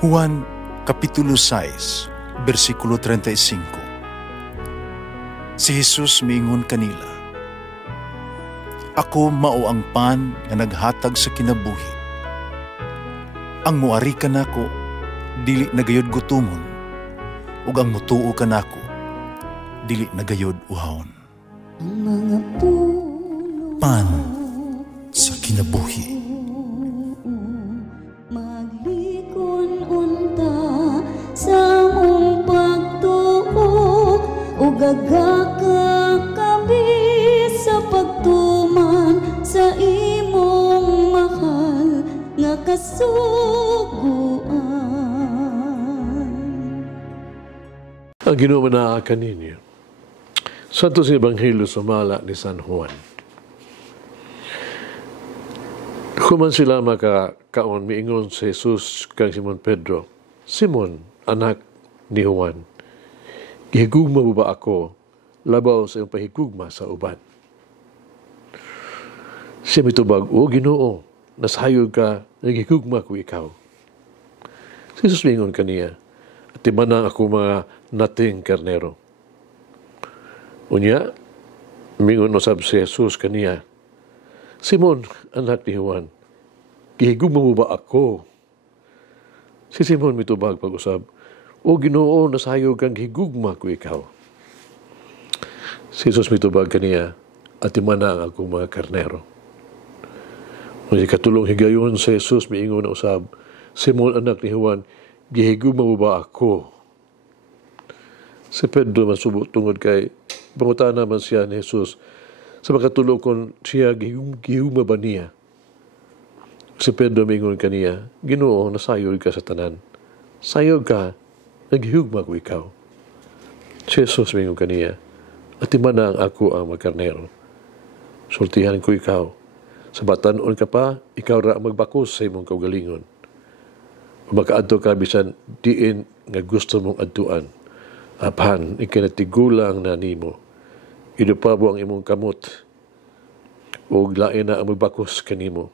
Juan Kapitulo 6, versikulo 35. Si Jesus miingon kanila, "Ako mao ang pan nga naghatag sa kinabuhi. Ang muari kanako dili nagayod gutumon, ug ang mutuo kanako dili nagayod uhawon." Ang mga puno Pan sa kinabuhi. maglikon unta sa mong pagtuo ug gagakabi sa pagtuman sa imong mahal nga kasuguan. Ang Ginoo manaakan ninyo. Santo sa Ebanghelyo sumala ni San Juan. Kuman sila makakaon, miingon si Jesus kang Simon Pedro, "Simon, anak ni Juan, gihigugma mo ba ako, labaw sa iyong pahigugma sa uban?" Siya mitubag, "O Ginoo, nasayod ka, nagihigugma ko ikaw." Si Jesus miingon kaniya, "At timanang ako mga nating karnero." Unya, miingon usab si Jesus kaniya, "Simon, anak ni Juan, gihigugma mo ba ako?" Si Simon mitubag pag-usab, "O Ginoo, nasayog kang gihigugma ko ikaw." Si Jesus mitubag kaniya, "At timanang ako mga karnero." Nung katulong higayon si Jesus miingon na usab, "Simon, anak ni Juan, gihigugma mo ba ako?" Si Pedro masubot tungod kay pangutana man siya ni Jesus sa makatulog kung siya gihugma ba niya. Si Pedro mingon kaniya, "Ginoo, nasayod ka sa tanan. Sayod ka, naghihugma ko ikaw." Si Jesus mingon kaniya, "At timanang ako ang magkarnero. Sultihan ko ikaw. Sa batanon ka pa, ikaw ra magbakos sa imong kaugalingon. Makaadto ka bisan diin nga gusto mong adtuan. Apan, ikinatigulang na nimo. Idupabo ang imong kamot. O lain na ang magbakos kanimo.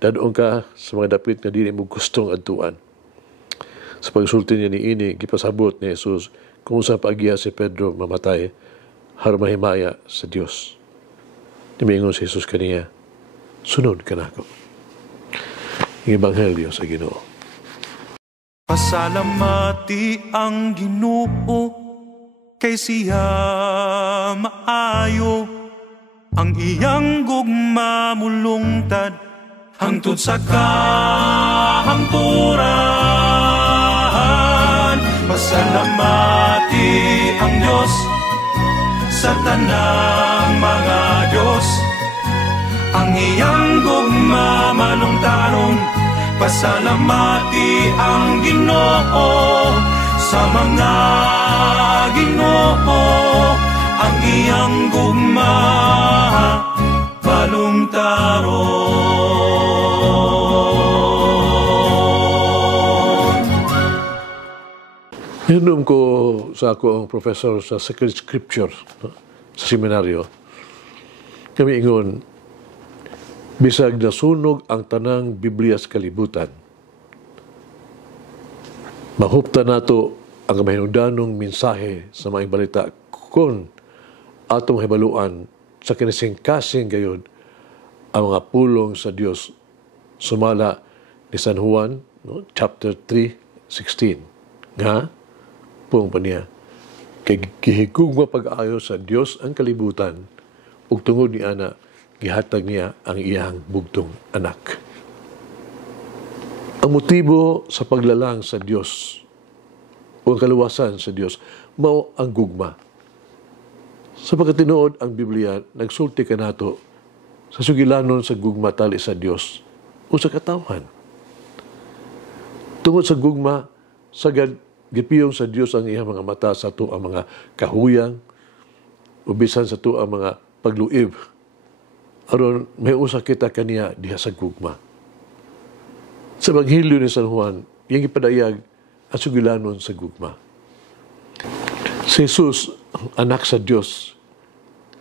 Dadon ka sa mga dapit na dili mo gustong adtuan." Sa pagsulti niya ni ini, gipasabot ni Jesus kung sa pag-agiya si Pedro mamatay, harmahimaya sa Dios. Nimingon si Jesus kaniya, "Sunod ka nako." Ang Ebanghelyo sa Ginoo. Pasalamati ang Ginoo kay siya maayo, ang iyang gugma mulungtad hangtod sa kahangturan. Pasalamati ang Diyos sa tanang mga Diyos, ang iyang gugma malungtaron. Pasalamati ang Ginoo sa mga Ginoo, ang iyang gugma balungtaron. Hinum ko sa ako ang professor sa Sacred Scripture sa seminaryo. Kami ingon, bisag nasunog ang tanang Biblia sa kalibutan, mahupta nato ang mahinungdanong mensahe sa mga balita kung atong hibaluan sa kinasingkasing gayud ang mga pulong sa Dios. Sumala ni San Juan, chapter 3:16. Nga, pong pa niya, kay gihigugma pag-ayo sa Dios ang kalibutan, ug tungod ni ana, gihatag niya ang iyang bugtong anak. Ang motibo sa paglalang sa Dios o ang kaluwasan sa Dios mao ang gugma. Sa pagkatinuod ang Biblia, nagsulti ka nato sa sugilanon sa gugma tali sa Dios o sa katawhan. Tungod sa gugma, sagad gipiyong sa Dios ang iyang mga mata sa to ang mga kahuyang o bisan sa to ang mga pagluib. Aron may usa kita kaniya diha sa gugma. Sa Ebanghelyo ni San Juan, iyang ipadayag ang sugilanon sa gugma. Si Jesus, anak sa Dios,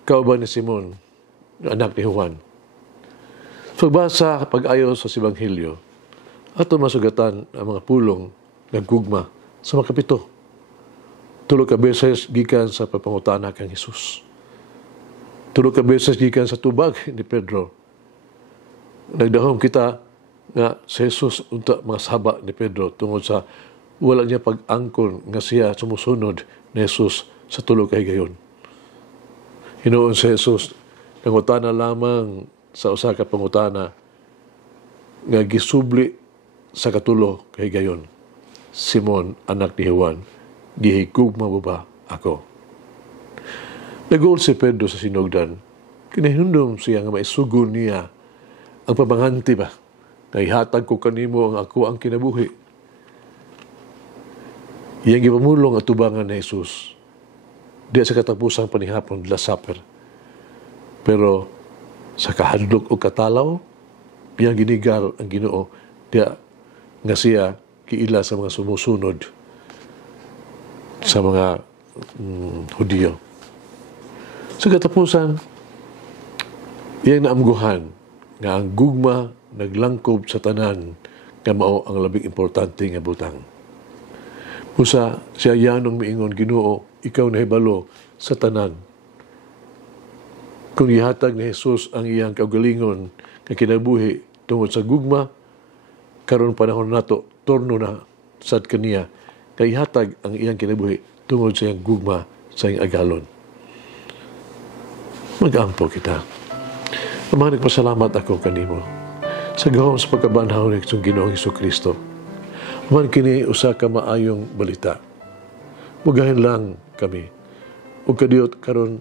kauban ni Simon, anak ni Juan. Pagbasa, pag-ayo sa Ebanghelyo, Ato masugatan ang mga pulong nagkugma sa makapito. Tulo ka beses gikan sa papangutana kang Hesus. Tulo ka beses gikan sa tubag ni Pedro. Nagdahom kita nga si Jesus unta mga saba ni Pedro tungod sa wala niya pag-angkon nga siya sumusunod ni Jesus sa tulo ka higayon. Hinuon si Jesus nangutana lamang sa usa ka pangutana nga gisubli sa katulo kay gayon. Simon, anak ni Juan, gihigugma mo ba ako? Nag-uol si Pedro sa sinugdan, kinahindom siya nga maisugon niya ang pamanghanti ba, na ihatag ko kanimo ang ako ang kinabuhi. Iyang gipamulong at tubangan ni Jesus, di sa katapusang panihapon Last Supper. Pero sa kahadlok o katalaw, iyang ginigar ang Ginoo, diya nga siya kiila sa mga sumusunod sa mga Hudiyo. Sa katapusan, iyang naamguhan nga ang gugma naglangkob sa tanan nga mao ang labing importante nga butang. Usa siya yanong miingon, Ginoo, ikaw nahibalo sa tanan. Kung ihatag ni Jesus ang iyang kaugalingon nga kinabuhi tungod sa gugma, karon panahon nato torno na sad kaniya kay hatag ang iyang kinabuhi tungod sa iyang gugma sa iyang agalon. Mag-ampo kita. Amang nagpasalamat ako kanimo sa gahom sa pagkabanhaw ni Ginoong Hesukristo. Man kini usa ka maayong balita. Mugahin lang kami. Ug kadiyot karon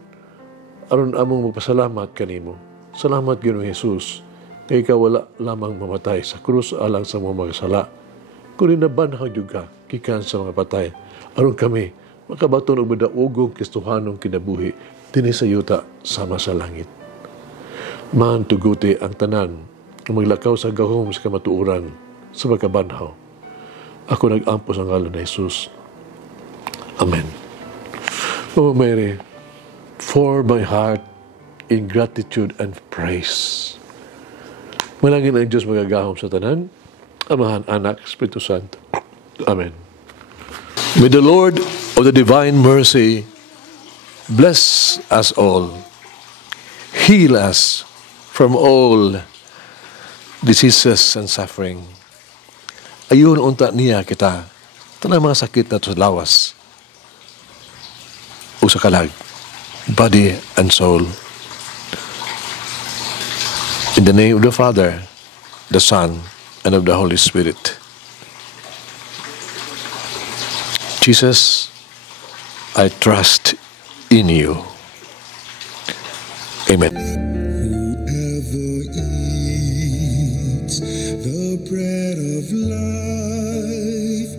aron among magpasalamat kanimo. Salamat Ginoong Hesus. Kaya ikaw wala lamang mamatay sa krus alang sa mga magsala. Kung inabanhag yung ka, kikan sa mga patay, aron kami makabaton og madaugong Kristohanong kinabuhi dinhi sa yuta sama sa langit. Man tuguti ang tanan nga maglakaw sa gahom sa kamatuoran sa pagkabanhaw. Ako nag-ampo sa ngalan ni Jesus. Amen. O Mary, for my heart in gratitude and praise. Malangin ang Diyos magagahom sa tanan, Amahan, Anak, Espiritu Santo. Amen. May the Lord of the divine mercy bless us all, heal us from all diseases and suffering. Ayun unta niya kita, tanang mga sakit na sa lawas, o sa kalag, body and soul. In the name of the Father, the Son, and of the Holy Spirit. Jesus, I trust in you. Amen. Whoever eats the bread of life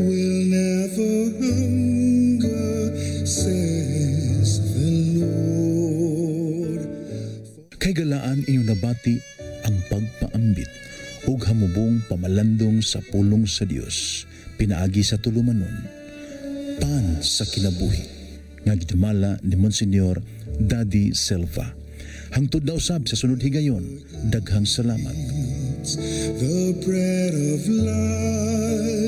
will never hunger, says the Lord. Kay galaan inyong nabati ang pagpaambit ug hamubong pamalandong sa pulong sa Dios pinaagi sa tulumanon pan sa kinabuhi nga gidumala ni Monsignor Daddy Silva. Hangtod na usab sa sunod higayon, daghang salamat. The bread of life